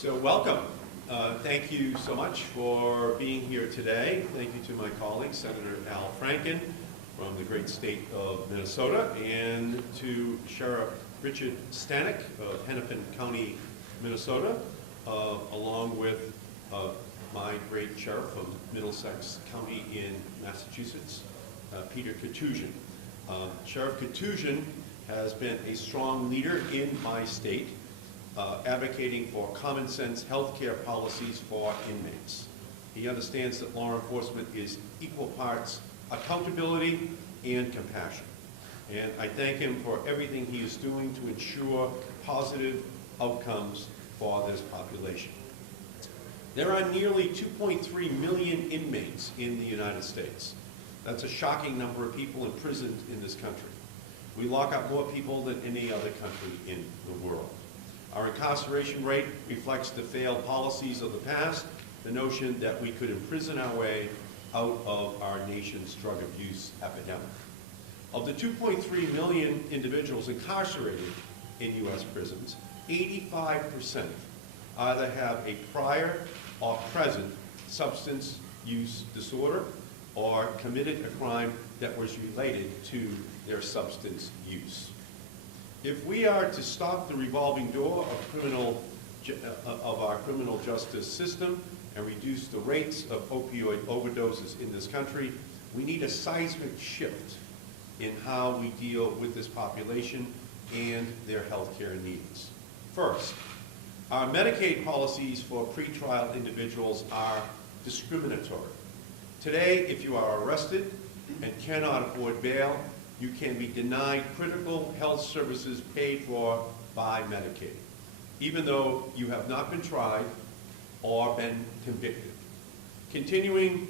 So welcome. Thank you so much for being here today. Thank you to my colleague, Senator Al Franken from the great state of Minnesota, and to Sheriff Richard Stanek of Hennepin County, Minnesota, along with my great sheriff of Middlesex County in Massachusetts, Peter Katouzian. Sheriff Katouzian has been a strong leader in my state, advocating for common sense healthcare policies for inmates. He understands that law enforcement is equal parts accountability and compassion. And I thank him for everything he is doing to ensure positive outcomes for this population. There are nearly 2.3 million inmates in the United States. That's a shocking number of people imprisoned in this country. We lock up more people than any other country in the world. Our incarceration rate reflects the failed policies of the past, the notion that we could imprison our way out of our nation's drug abuse epidemic. Of the 2.3 million individuals incarcerated in U.S. prisons, 85% either have a prior or present substance use disorder or committed a crime that was related to their substance use. If we are to stop the revolving door of our criminal justice system and reduce the rates of opioid overdoses in this country, we need a seismic shift in how we deal with this population and their health care needs. First, our Medicaid policies for pretrial individuals are discriminatory. Today, if you are arrested and cannot afford bail, you can be denied critical health services paid for by Medicaid, even though you have not been tried or been convicted. Continuing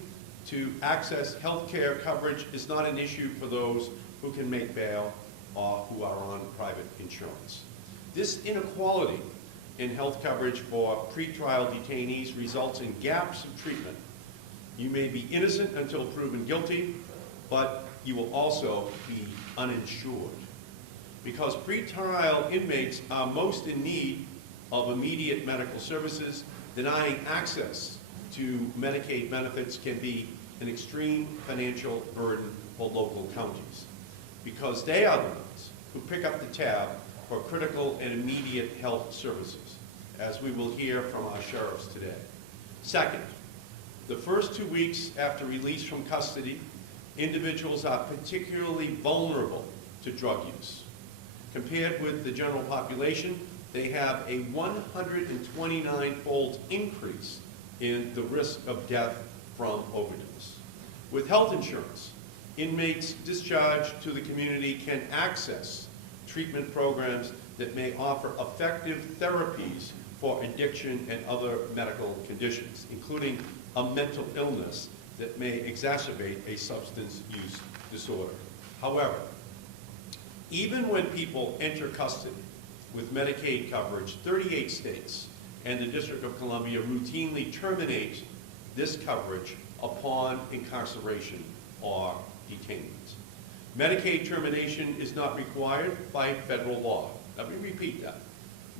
to access health care coverage is not an issue for those who can make bail or who are on private insurance. This inequality in health coverage for pretrial detainees results in gaps of treatment. You may be innocent until proven guilty, but you will also be uninsured. Because pretrial inmates are most in need of immediate medical services, denying access to Medicaid benefits can be an extreme financial burden for local counties, because they are the ones who pick up the tab for critical and immediate health services, as we will hear from our sheriffs today. Second, the first 2 weeks after release from custody, individuals are particularly vulnerable to drug use. Compared with the general population, they have a 129-fold increase in the risk of death from overdose. With health insurance, inmates discharged to the community can access treatment programs that may offer effective therapies for addiction and other medical conditions, including a mental illness that may exacerbate a substance use disorder. However, even when people enter custody with Medicaid coverage, 38 states and the District of Columbia routinely terminate this coverage upon incarceration or detainment. Medicaid termination is not required by federal law. Let me repeat that.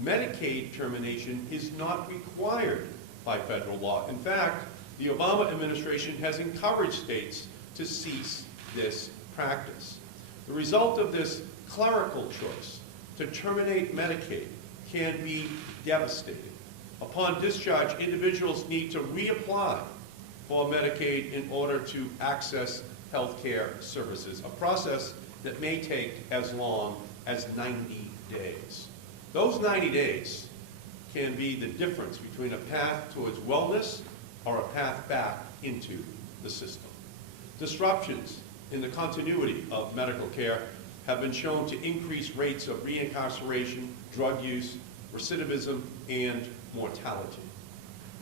Medicaid termination is not required by federal law. In fact, the Obama administration has encouraged states to cease this practice. The result of this clerical choice to terminate Medicaid can be devastating. Upon discharge, individuals need to reapply for Medicaid in order to access health care services, a process that may take as long as 90 days. Those 90 days can be the difference between a path towards wellness or a path back into the system. Disruptions in the continuity of medical care have been shown to increase rates of reincarceration, drug use, recidivism, and mortality.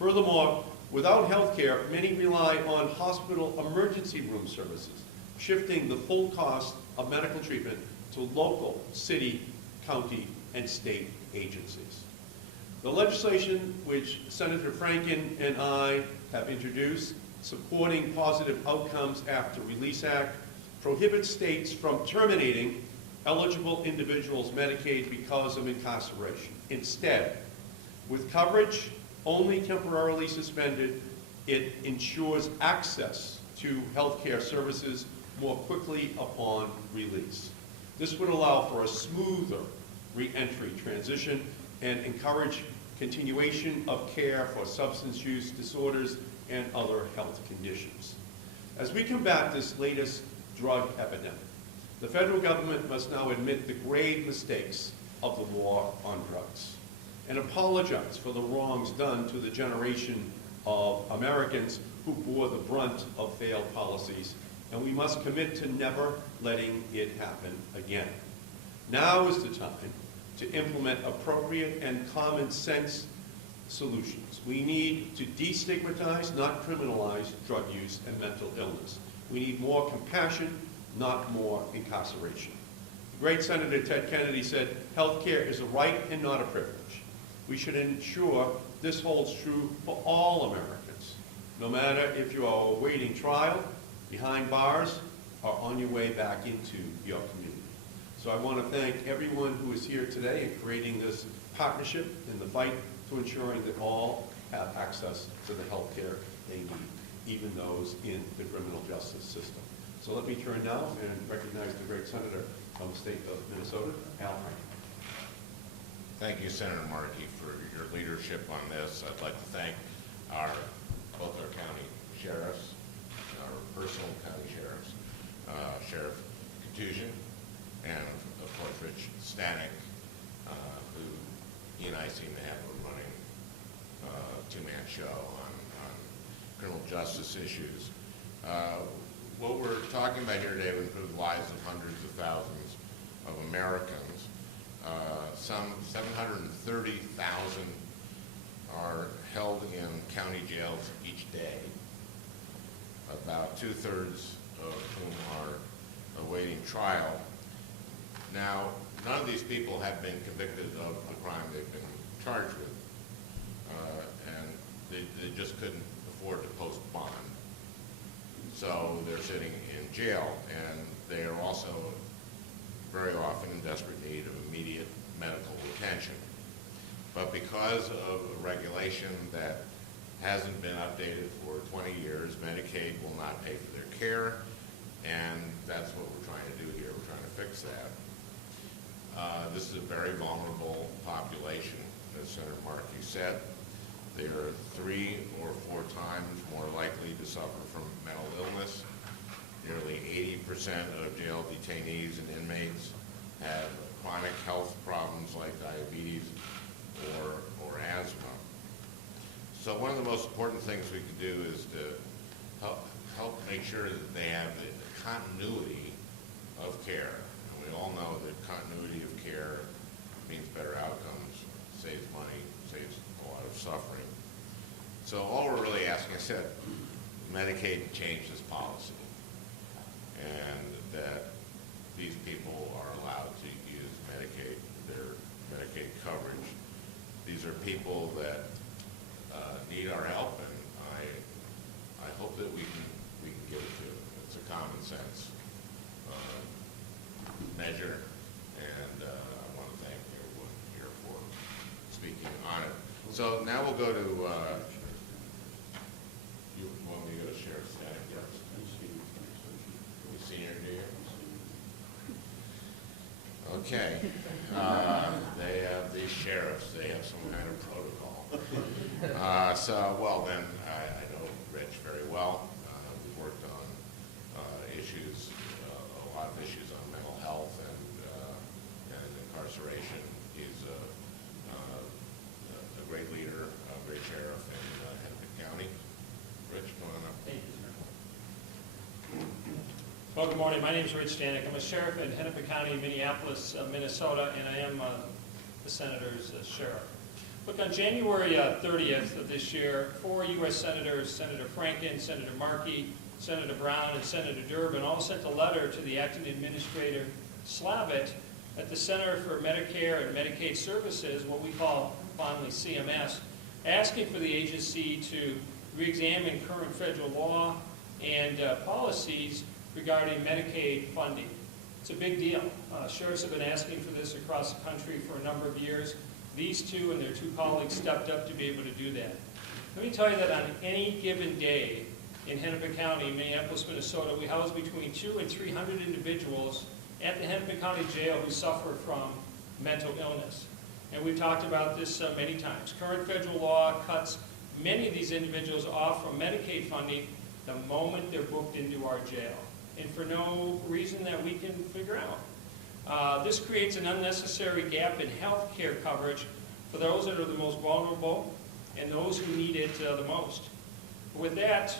Furthermore, without health care, many rely on hospital emergency room services, shifting the full cost of medical treatment to local, city, county, and state agencies. The legislation which Senator Franken and I have introduced, supporting positive outcomes after release act, prohibits states from terminating eligible individuals' Medicaid because of incarceration. Instead, With coverage only temporarily suspended, it ensures access to health care services more quickly upon release. This would allow for a smoother re-entry transition and encourage continuation of care for substance use disorders and other health conditions. As we combat this latest drug epidemic, the federal government must now admit the grave mistakes of the war on drugs and apologize for the wrongs done to the generation of Americans who bore the brunt of failed policies, and we must commit to never letting it happen again. Now is the time to implement appropriate and common sense solutions. We need to destigmatize, not criminalize, drug use and mental illness. We need more compassion, not more incarceration. The great Senator Ted Kennedy said, health care is a right and not a privilege. We should ensure this holds true for all Americans, no matter if you are awaiting trial, behind bars, or on your way back into your community. So I want to thank everyone who is here today in creating this partnership in the fight to ensuring that all have access to the health care they need, even those in the criminal justice system. So let me turn now and recognize the great senator from the state of Minnesota, Al Franken. Thank you, Senator Markey, for your leadership on this. I'd like to thank both our county sheriffs, our personal county sheriffs, Sheriff Contusion, and of course Rich Stanek, who he and I seem to have a running two-man show on criminal justice issues. What we're talking about here today would improve the lives of hundreds of thousands of Americans. Some 730,000 are held in county jails each day, about 2/3 of whom are awaiting trial. Now, none of these people have been convicted of the crime they've been charged with, and they just couldn't afford to post bond. So they're sitting in jail, and they are also very often in desperate need of immediate medical attention. But because of a regulation that hasn't been updated for 20 years, Medicaid will not pay for their care, and that's what we're trying to do here. We're trying to fix that. This is a very vulnerable population, as Senator Markey said. They are 3 or 4 times more likely to suffer from mental illness. Nearly 80% of jail detainees and inmates have chronic health problems like diabetes or asthma. So one of the most important things we can do is to help make sure that they have the continuity of care. And we all know that continuity of care means better outcomes, saves money, saves a lot of suffering. So all we're really asking, I said, Medicaid change this policy, and that these people are allowed to use Medicaid, their Medicaid coverage. These are people that need our help, and I hope that we can give it to them. It's a common sense measure, and I want to thank everyone here for speaking on it. So now we'll go to you want me to go to Sheriff Stanek? Yes. We senior, do you? Okay. They have these sheriffs. They have some kind of protocol. Well then, I know Rich very well. We've worked on issues, a lot of issues on mental health and incarceration. He's a great leader, a great sheriff in Hennepin County. Rich, come on up. Thank you, sir. Well, good morning. My name is Rich Stanek. I'm a sheriff in Hennepin County, Minneapolis, Minnesota, and I am the Senators Sherrod. Look, on January 30th of this year, 4 U.S. Senators, Senator Franken, Senator Markey, Senator Brown, and Senator Durbin, all sent a letter to the acting administrator Slavitt at the Center for Medicare and Medicaid Services, what we call fondly CMS, asking for the agency to reexamine current federal law and policies regarding Medicaid funding. It's a big deal. Sheriffs have been asking for this across the country for a number of years. These two and their two colleagues stepped up to be able to do that. Let me tell you that on any given day in Hennepin County, Minneapolis, Minnesota, we house between 200 and 300 individuals at the Hennepin County Jail who suffer from mental illness. And we've talked about this many times. Current federal law cuts many of these individuals off from Medicaid funding the moment they're booked into our jail, and for no reason that we can figure out. This creates an unnecessary gap in health care coverage for those that are the most vulnerable and those who need it the most. With that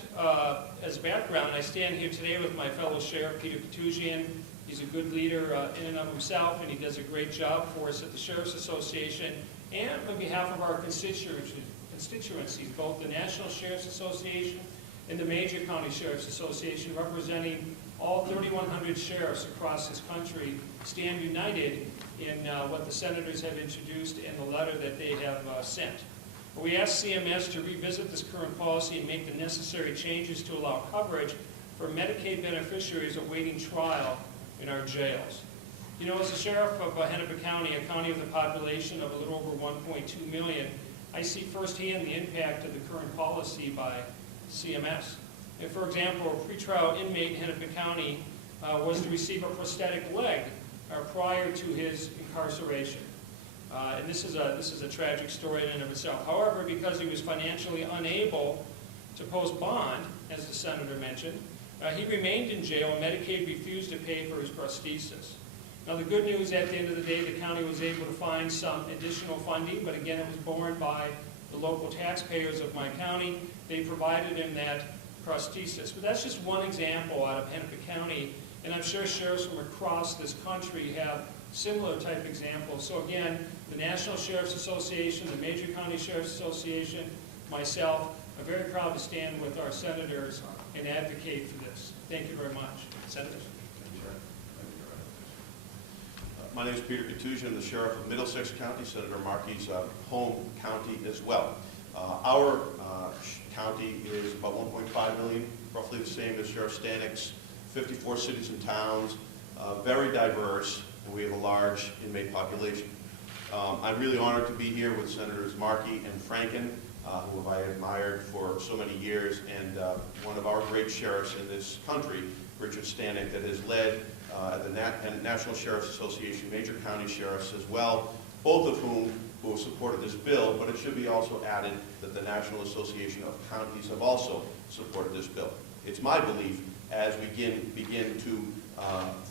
as background, I stand here today with my fellow Sheriff, Peter Katusian. He's a good leader in and of himself, and he does a great job for us at the Sheriff's Association and on behalf of our constituencies, both the National Sheriff's Association and the Major County Sheriff's Association, representing all 3,100 sheriffs across this country, stand united in what the senators have introduced and the letter that they have sent. We asked CMS to revisit this current policy and make the necessary changes to allow coverage for Medicaid beneficiaries awaiting trial in our jails. You know, as a sheriff of Hennepin County, a county with a population of a little over 1.2 million, I see firsthand the impact of the current policy by CMS. And for example, a pretrial inmate in Hennepin County was to receive a prosthetic leg prior to his incarceration. And this is a tragic story in and of itself. However, because he was financially unable to post bond, as the senator mentioned, he remained in jail and Medicaid refused to pay for his prosthesis. Now the good news, at the end of the day, the county was able to find some additional funding, but again, it was borne by the local taxpayers of my county. They provided him that prosthesis. But that's just one example out of Hennepin County, and I'm sure sheriffs from across this country have similar type examples. So again, the National Sheriff's Association, the Major County Sheriff's Association, myself, are very proud to stand with our senators and advocate for this. Thank you very much. Senators. My name is Peter Katusian, the Sheriff of Middlesex County, Senator Markey's home county as well. Our county is about 1.5 million, roughly the same as Sheriff Stanek's, 54 cities and towns, very diverse, and we have a large inmate population. I'm really honored to be here with Senators Markey and Franken, who I admired for so many years, and one of our great sheriffs in this country, Richard Stanek, that has led the National Sheriff's Association, major county sheriffs as well, both of whom who have supported this bill, but it should be also added that the National Association of Counties have also supported this bill. It's my belief as we begin to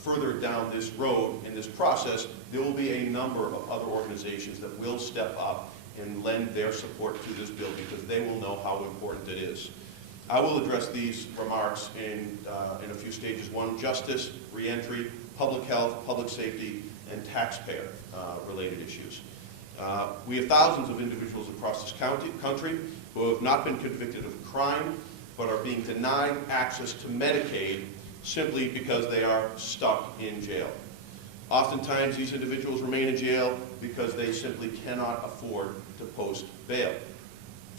further down this road in this process, there will be a number of other organizations that will step up and lend their support to this bill because they will know how important it is. I will address these remarks in a few stages. One, justice, reentry, public health, public safety, and taxpayer related issues. We have thousands of individuals across this country who have not been convicted of a crime but are being denied access to Medicaid simply because they are stuck in jail. Oftentimes these individuals remain in jail because they simply cannot afford to post bail.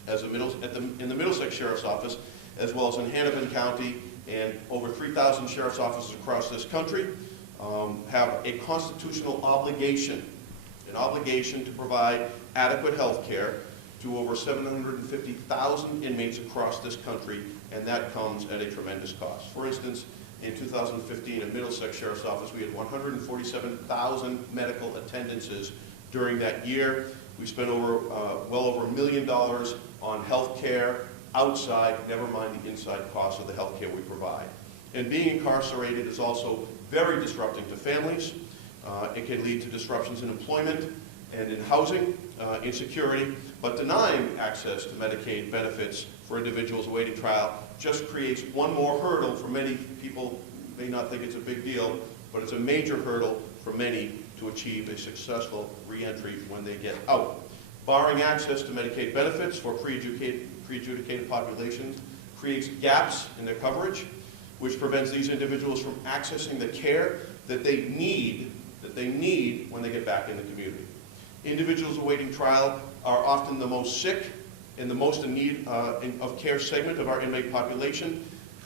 In the Middlesex Sheriff's Office, as well as in Hennepin County and over 3,000 sheriff's offices across this country, have a constitutional obligation, to provide adequate health care to over 750,000 inmates across this country, and that comes at a tremendous cost. For instance, in 2015 at Middlesex Sheriff's Office, we had 147,000 medical attendances during that year. We spent well over $1 million on health care outside, never mind the inside costs of the health care we provide. And being incarcerated is also very disrupting to families. It can lead to disruptions in employment and in housing, insecurity, but denying access to Medicaid benefits for individuals awaiting trial just creates one more hurdle for many people. May not think it's a big deal, but it's a major hurdle for many to achieve a successful reentry when they get out. Barring access to Medicaid benefits for pre-adjudicated populations creates gaps in their coverage, which prevents these individuals from accessing the care that they need when they get back in the community. Individuals awaiting trial are often the most sick and the most in need of care segment of our inmate population,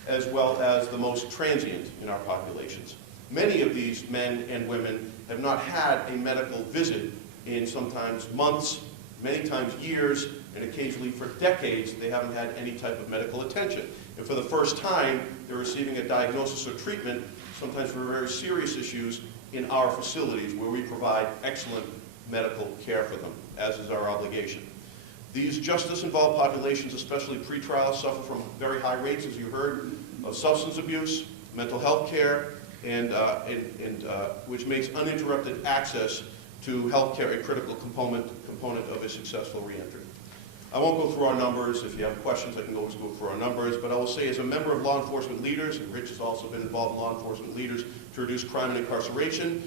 as well as the most transient in our populations. Many of these men and women have not had a medical visit in sometimes months, many times years, and occasionally for decades, they haven't had any type of medical attention. And for the first time, they're receiving a diagnosis or treatment, sometimes for very serious issues, in our facilities where we provide excellent medical care for them, as is our obligation. These justice-involved populations, especially pretrial, suffer from very high rates, as you heard, of substance abuse, mental health care, and which makes uninterrupted access to health care a critical component of a successful reentry. I won't go through our numbers. If you have questions, I can always go through our numbers, but I will say as a member of law enforcement leaders, and Rich has also been involved in law enforcement leaders to reduce crime and incarceration,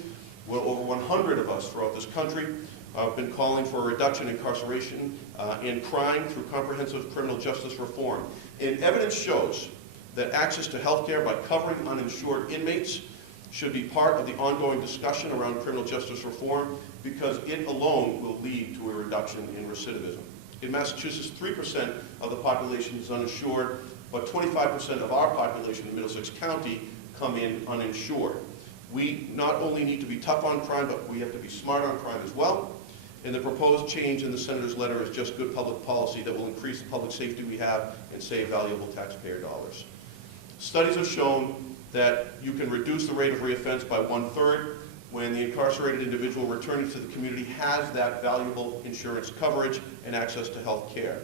well, over 100 of us throughout this country have been calling for a reduction in incarceration and crime through comprehensive criminal justice reform. And evidence shows that access to health care by covering uninsured inmates should be part of the ongoing discussion around criminal justice reform because it alone will lead to a reduction in recidivism. In Massachusetts, 3% of the population is uninsured, but 25% of our population in Middlesex County come in uninsured. We not only need to be tough on crime, but we have to be smart on crime as well. And the proposed change in the Senator's letter is just good public policy that will increase the public safety we have and save valuable taxpayer dollars. Studies have shown that you can reduce the rate of reoffense by 1/3 when the incarcerated individual returning to the community has that valuable insurance coverage and access to health care.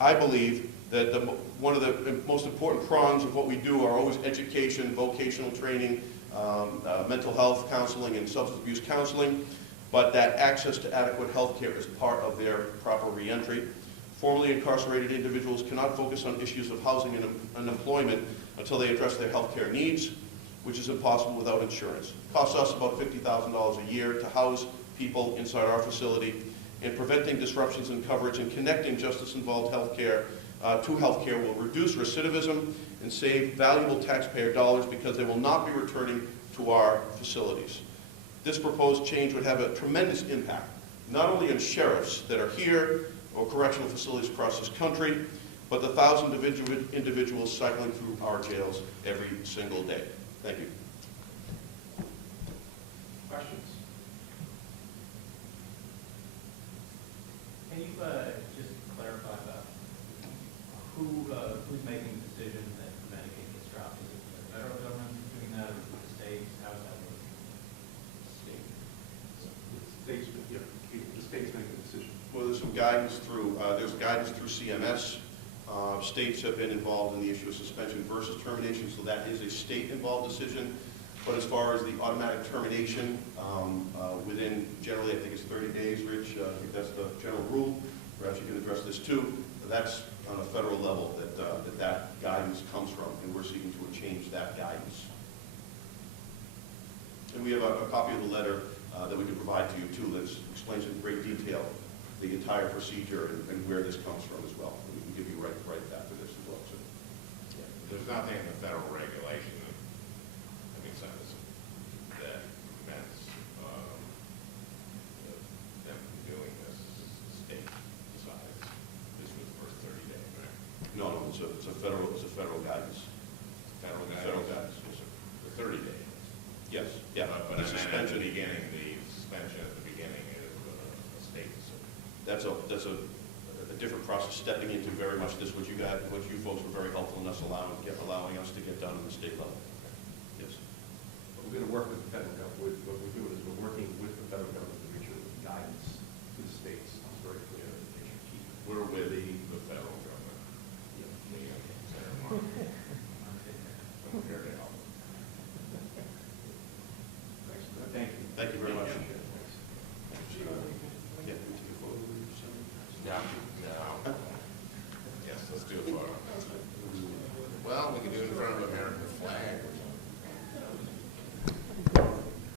I believe that one of the most important prongs of what we do are always education, vocational training, mental health counseling, and substance abuse counseling, but that access to adequate health care is part of their proper reentry. Formerly incarcerated individuals cannot focus on issues of housing and employment until they address their health care needs, which is impossible without insurance. It costs us about $50,000 a year to house people inside our facility, and preventing disruptions in coverage and connecting justice-involved health care to health care will reduce recidivism and save valuable taxpayer dollars because they will not be returning to our facilities. This proposed change would have a tremendous impact, not only on sheriffs that are here or correctional facilities across this country, but the 1,000 individuals cycling through our jails every single day. Thank you. Questions? Can you just clarify about who's making the decision that Medicaid gets dropped? Is it the federal government doing that, or the states? How does that work? The states make the decision. Well, there's some guidance through, CMS. States have been involved in the issue of suspension versus termination, so that is a state-involved decision. But as far as the automatic termination, within generally, I think it's 30 days, Rich, I think that's the general rule. Perhaps you can address this too. That's on a federal level that guidance comes from, and we're seeking to change that guidance. And we have a copy of the letter that we can provide to you too that explains in great detail the entire procedure and where this comes from as well. We can give you right after this as well. So. Yeah, there's nothing in the federal regulation that prevents them from doing this. State decides this was the first 30 days, right? No, it's a federal guidance. Federal guidance? Federal guidance, yes, sir. The 30 days. Yes, yeah. But The suspension. the suspension at the beginning is a state decision. That's a different process, stepping into very much this, what you folks were very helpful in us allowing us to get done at the state level. Yes. We're going to work with the federal government. What we're doing is we're working with the federal government to make sure that the guidance